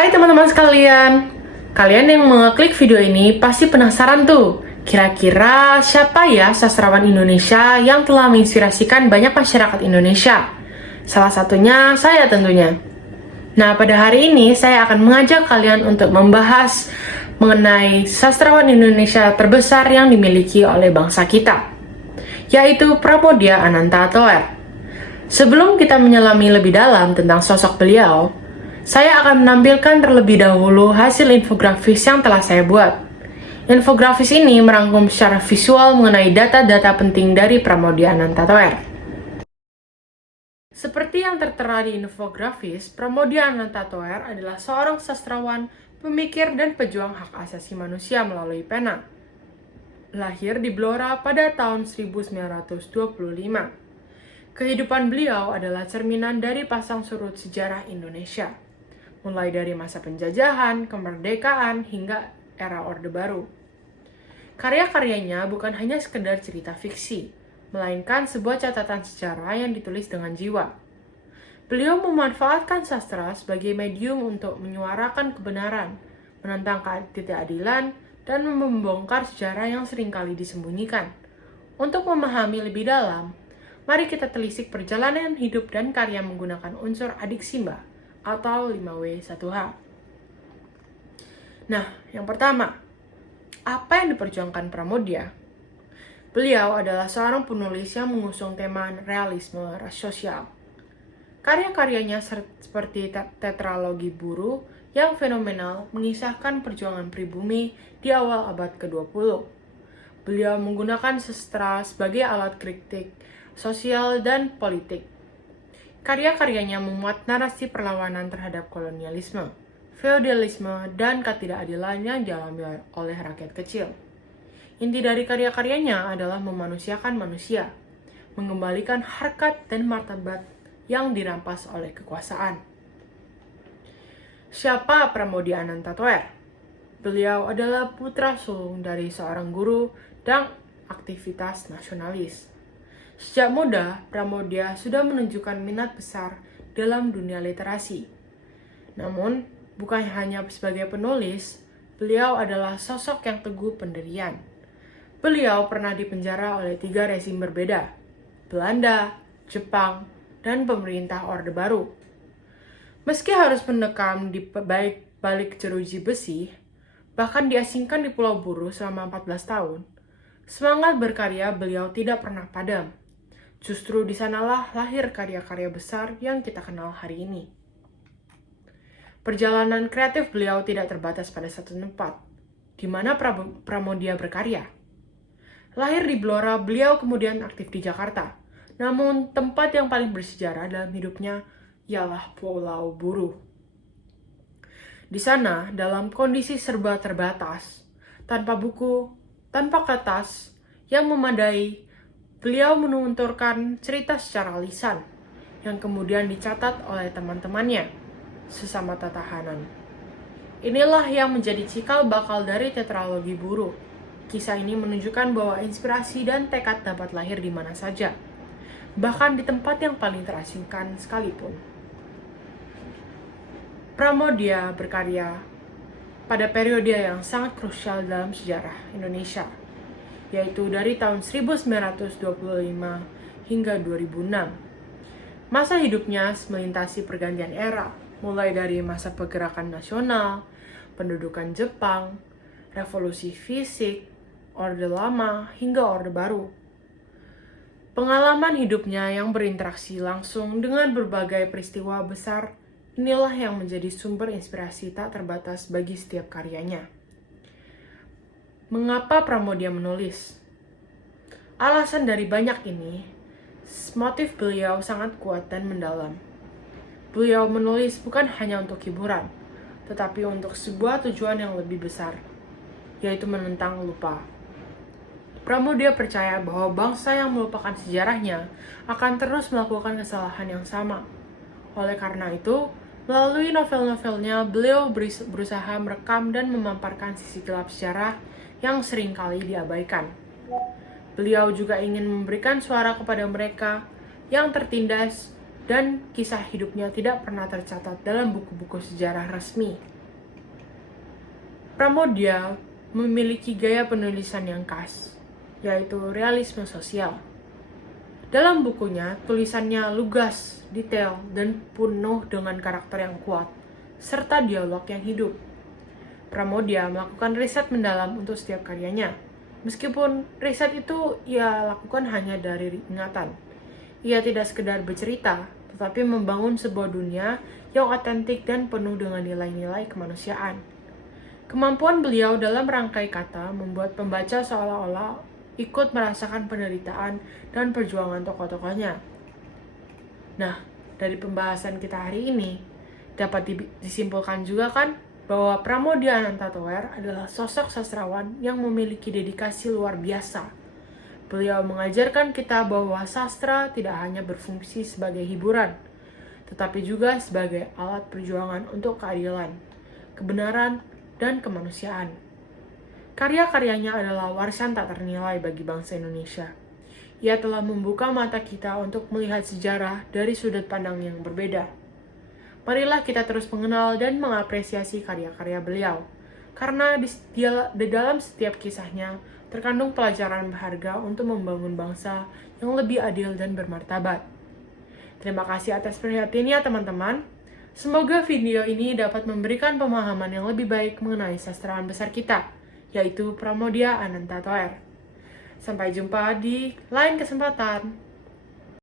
Hai teman-teman sekalian, kalian yang mengeklik video ini pasti penasaran tuh, kira-kira siapa ya sastrawan Indonesia yang telah menginspirasikan banyak masyarakat Indonesia? Salah satunya saya tentunya. Nah, pada hari ini saya akan mengajak kalian untuk membahas mengenai sastrawan Indonesia terbesar yang dimiliki oleh bangsa kita, yaitu Pramoedya Ananta Toer. Sebelum kita menyelami lebih dalam tentang sosok beliau, saya akan menampilkan terlebih dahulu hasil infografis yang telah saya buat. Infografis ini merangkum secara visual mengenai data-data penting dari Pramoedya Ananta Toer. Seperti yang tertera di infografis, Pramoedya Ananta Toer adalah seorang sastrawan, pemikir, dan pejuang hak asasi manusia melalui pena. Lahir di Blora pada tahun 1925. Kehidupan beliau adalah cerminan dari pasang surut sejarah Indonesia, mulai dari masa penjajahan, kemerdekaan, hingga era Orde Baru. Karya-karyanya bukan hanya sekedar cerita fiksi, melainkan sebuah catatan sejarah yang ditulis dengan jiwa. Beliau memanfaatkan sastra sebagai medium untuk menyuarakan kebenaran, menentang ketidakadilan, dan membongkar sejarah yang seringkali disembunyikan. Untuk memahami lebih dalam, mari kita telisik perjalanan hidup dan karya menggunakan unsur adik Simba atau 5W1H. Nah, yang pertama, apa yang diperjuangkan Pramoedya? Beliau adalah seorang penulis yang mengusung tema realisme sosial. Karya-karyanya seperti tetralogi Buruh yang fenomenal mengisahkan perjuangan pribumi di awal abad ke-20. Beliau menggunakan sastra sebagai alat kritik sosial dan politik. Karya-karyanya memuat narasi perlawanan terhadap kolonialisme, feodalisme, dan ketidakadilan yang dialami oleh rakyat kecil. Inti dari karya-karyanya adalah memanusiakan manusia, mengembalikan harkat dan martabat yang dirampas oleh kekuasaan. Siapa Pramoedya Ananta Toer? Beliau adalah putra sulung dari seorang guru dan aktivitas nasionalis. Sejak muda, Pramoedya sudah menunjukkan minat besar dalam dunia literasi. Namun, bukan hanya sebagai penulis, beliau adalah sosok yang teguh pendirian. Beliau pernah dipenjara oleh 3 rezim berbeda, Belanda, Jepang, dan pemerintah Orde Baru. Meski harus mendekam di balik jeruji besi, bahkan diasingkan di Pulau Buru selama 14 tahun, semangat berkarya beliau tidak pernah padam. Justru di sanalah lahir karya-karya besar yang kita kenal hari ini. Perjalanan kreatif beliau tidak terbatas pada satu tempat, di mana Pramoedya berkarya. Lahir di Blora, beliau kemudian aktif di Jakarta. Namun, tempat yang paling bersejarah dalam hidupnya ialah Pulau Buru. Di sana, dalam kondisi serba terbatas, tanpa buku, tanpa kertas yang memadai, beliau menunturkan cerita secara lisan, yang kemudian dicatat oleh teman-temannya, sesama tahanan. Inilah yang menjadi cikal bakal dari tetralogi Buruh. Kisah ini menunjukkan bahwa inspirasi dan tekad dapat lahir di mana saja, bahkan di tempat yang paling terasingkan sekalipun. Pramoedya berkarya pada periode yang sangat krusial dalam sejarah Indonesia, yaitu dari tahun 1925 hingga 2006. Masa hidupnya melintasi pergantian era, mulai dari masa pergerakan nasional, pendudukan Jepang, revolusi fisik, Orde Lama, hingga Orde Baru. Pengalaman hidupnya yang berinteraksi langsung dengan berbagai peristiwa besar, inilah yang menjadi sumber inspirasi tak terbatas bagi setiap karyanya. Mengapa Pramoedya menulis? Alasan dari banyak ini, motif beliau sangat kuat dan mendalam. Beliau menulis bukan hanya untuk hiburan, tetapi untuk sebuah tujuan yang lebih besar, yaitu menentang lupa. Pramoedya percaya bahwa bangsa yang melupakan sejarahnya akan terus melakukan kesalahan yang sama. Oleh karena itu, melalui novel-novelnya, beliau berusaha merekam dan memamparkan sisi gelap sejarah yang seringkali diabaikan. Beliau juga ingin memberikan suara kepada mereka yang tertindas dan kisah hidupnya tidak pernah tercatat dalam buku-buku sejarah resmi. Pramoedya memiliki gaya penulisan yang khas, yaitu realisme sosial. Dalam bukunya, tulisannya lugas, detail, dan penuh dengan karakter yang kuat, serta dialog yang hidup. Pramoedya melakukan riset mendalam untuk setiap karyanya. Meskipun riset itu ia lakukan hanya dari ingatan. Ia tidak sekedar bercerita, tetapi membangun sebuah dunia yang otentik dan penuh dengan nilai-nilai kemanusiaan. Kemampuan beliau dalam merangkai kata membuat pembaca seolah-olah ikut merasakan penderitaan dan perjuangan tokoh-tokohnya. Nah, dari pembahasan kita hari ini, dapat disimpulkan juga kan bahwa Pramoedya Anantathur adalah sosok sastrawan yang memiliki dedikasi luar biasa. Beliau mengajarkan kita bahwa sastra tidak hanya berfungsi sebagai hiburan, tetapi juga sebagai alat perjuangan untuk keadilan, kebenaran, dan kemanusiaan. Karya-karyanya adalah warisan tak ternilai bagi bangsa Indonesia. Ia telah membuka mata kita untuk melihat sejarah dari sudut pandang yang berbeda. Marilah kita terus mengenal dan mengapresiasi karya-karya beliau, karena di dalam setiap kisahnya terkandung pelajaran berharga untuk membangun bangsa yang lebih adil dan bermartabat. Terima kasih atas perhatiannya teman-teman. Semoga video ini dapat memberikan pemahaman yang lebih baik mengenai sastrawan besar kita, yaitu Pramoedya Anantathur. Sampai jumpa di lain kesempatan.